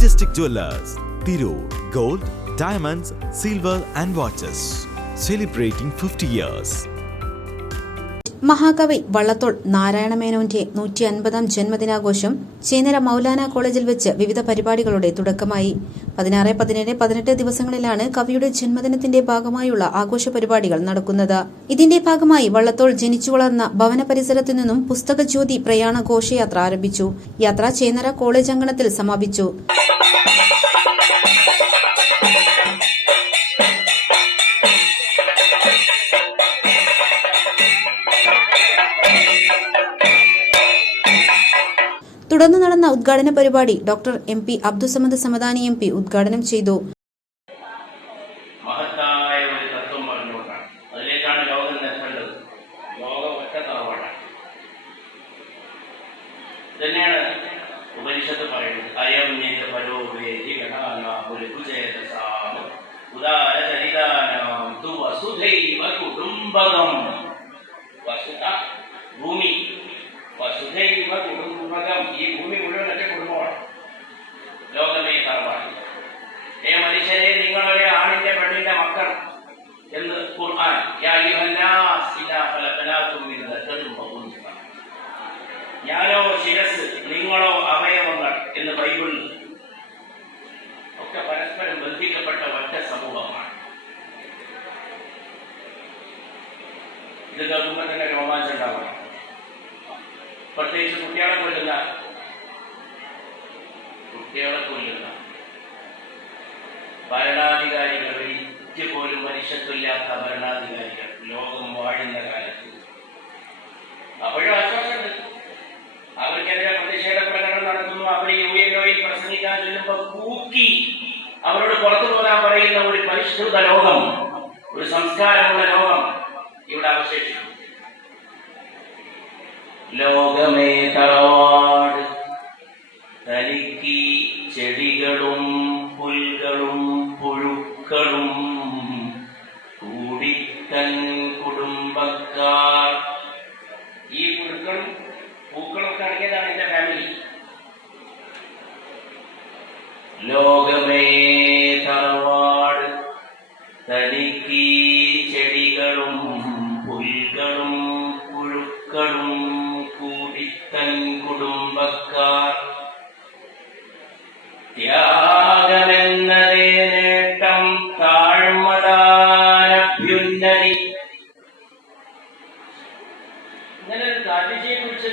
Majestic jewellers Tirur gold diamonds silver and watches celebrating fifty years മഹാകവി വള്ളത്തോൾ നാരായണമേനോന്റെ നൂറ്റി അൻപതാം ജന്മദിനാഘോഷം ചേനര മൗലാന കോളേജിൽ വെച്ച് വിവിധ പരിപാടികളുടെ തുടക്കമായി. പതിനാറ് പതിനേഴ് പതിനെട്ട് ദിവസങ്ങളിലാണ് കവിയുടെ ജന്മദിനത്തിന്റെ ഭാഗമായുള്ള ആഘോഷ പരിപാടികൾ നടക്കുന്നത്. ഇതിന്റെ ഭാഗമായി വള്ളത്തോൾ ജനിച്ചു വളർന്ന ഭവന പരിസരത്തു നിന്നും പുസ്തക ജ്യോതി പ്രയാണ ഘോഷയാത്ര ആരംഭിച്ചു. യാത്ര ചേനര കോളേജ് അങ്കണത്തിൽ സമാപിച്ചു. തുടർന്ന് നടന്ന ഉദ്ഘാടന പരിപാടി doctor M P Abdussamad Samadani M P ഉദ്ഘാടനം ചെയ്തു. മഹത്തായ ഒരു അതിലേക്കാണ് ഉപനിഷത്ത് പറയുന്നത്. ഭൂമി വസുധൈവ കുടുംബകം ഈ ഭൂമി മുഴുവൻ ഒറ്റ കുടുംബമാണ്. ലോകമേ തറവാണ് ഏ മനുഷ്യരെ നിങ്ങളൊരു ആണിന്റെ പെണ്ണിന്റെ മക്കൾ എന്ന് ഖുർആൻ. ഞാനോ ശിരസ് നിങ്ങളോ അവയവങ്ങൾ എന്ന് ബൈബിളിൽ ഒക്കെ പരസ്പരം ബന്ധിക്കപ്പെട്ട ഒറ്റ സമൂഹമാണ്. ഇത് കേൾക്കുമ്പോൾ തന്നെ ഉണ്ടാവണം പ്രത്യേകിച്ച് കുട്ടികളെ കൊല്ലുന്ന കുട്ടികളെ കൊല്ലുന്ന ഭരണാധികാരികൾ ഒരിക്കൽ പോലും മനുഷ്യത്വമില്ലാത്ത ഭരണാധികാരികൾ ലോകം വാഴുന്ന കാലത്ത്. അപ്പോഴും ആശ്വാസമുണ്ട്. അവർക്കെതിരെ പ്രതിഷേധ പ്രകടനം നടത്തുന്നു. അവർ യു എൻ ഒയിൽ പ്രസംഗിക്കാൻ ചെല്ലുമ്പോൾ കൂക്കി അവരോട് പുറത്തു പോകാൻ പറയുന്ന ഒരു പരിഷ്കൃത ലോകം ഒരു സംസ്കാരമുള്ള ലോകം ഇവിടെ അവശേഷിക്കും ലോകമേ തറവാട് തനിക്ക് ചെടികളും പുൽകളും പുഴുക്കളും കൂടിത്തൻ കുടുംബക്കാർ. ഈ പുഴുക്കളും പൂക്കളൊക്കെ അടങ്ങിയതാണ് എന്റെ ഫാമിലി ലോകമേ തറവാട് തനിക്ക് നേട്ടം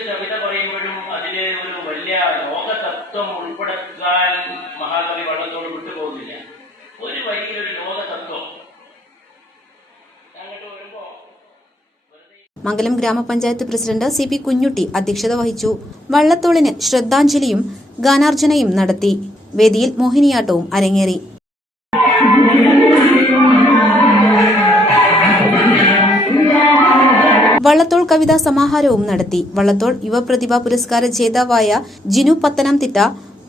കവിത പറയുമ്പോഴും ഒരു വലിയ മഹാകവി ഒരു മംഗലം ഗ്രാമപഞ്ചായത്ത് പ്രസിഡന്റ് സി പി കുഞ്ഞുട്ടി അധ്യക്ഷത വഹിച്ചു. വള്ളത്തോളിന് ശ്രദ്ധാഞ്ജലിയും ഗാനാർച്ചനയും നടത്തി. വേദിയിൽ മോഹിനിയാട്ടവും അരങ്ങേറി. വള്ളത്തോൾ കവിതാ സമാഹാരവും നടത്തി. വള്ളത്തോൾ യുവപ്രതിഭ പുരസ്കാര ജേതാവായ Jinu Pathanamthitta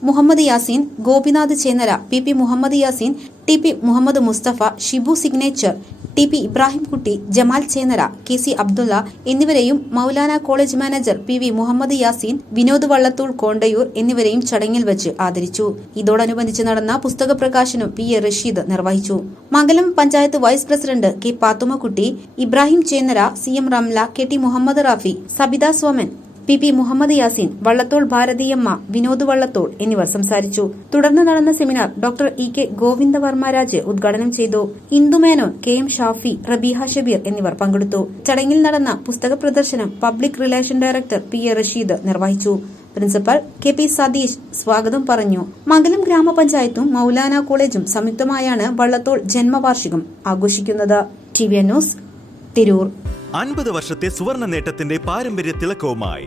Muhammad Yaseen Gopinath Chennara P P Muhammad Yaseen T P Muhammad Mustafa Shibu signature T P Ibrahimkutty Jamal Chennara K C Abdullah എന്നിവരെയും Maulana college manager P V Muhammad Yaseen Vinod Vallathol Kondayur എന്നിവരെയും ചടങ്ങിൽ വെച്ച് ആദരിച്ചു. ഇതോടനുബന്ധിച്ച് നടന്ന പുസ്തക പ്രകാശനം P A Rasheed നിർവഹിച്ചു. Mangalam panchayat vice president K Pathummakutty Ibrahim Chennara C M Ramla K T Muhammad Rafi Sabitha Soman P P Muhammad Yasin Vallathol Bharathiyamma Vinod Vallathol എന്നിവർ സംസാരിച്ചു. തുടർന്ന് നടന്ന seminar doctor E K Govindavarma Raj ഉദ്ഘാടനം ചെയ്തു. Indu Menon K M Shafi Rabeeha Shabeer എന്നിവർ പങ്കെടുത്തു. ചടങ്ങിൽ നടന്ന പുസ്തക പ്രദർശനം public relation director P A Rasheed നിർവഹിച്ചു. പ്രിൻസിപ്പൽ കെ പി സതീഷ് സ്വാഗതം പറഞ്ഞു. മംഗലം ഗ്രാമപഞ്ചായത്തും മൗലാന കോളേജും സംയുക്തമായാണ് വള്ളത്തോൾ ജന്മവാർഷികം ആഘോഷിക്കുന്നത്. T V news Tirur. അൻപത് വർഷത്തെ സുവർണ നേട്ടത്തിന്റെ പാരമ്പര്യ തിളക്കവുമായി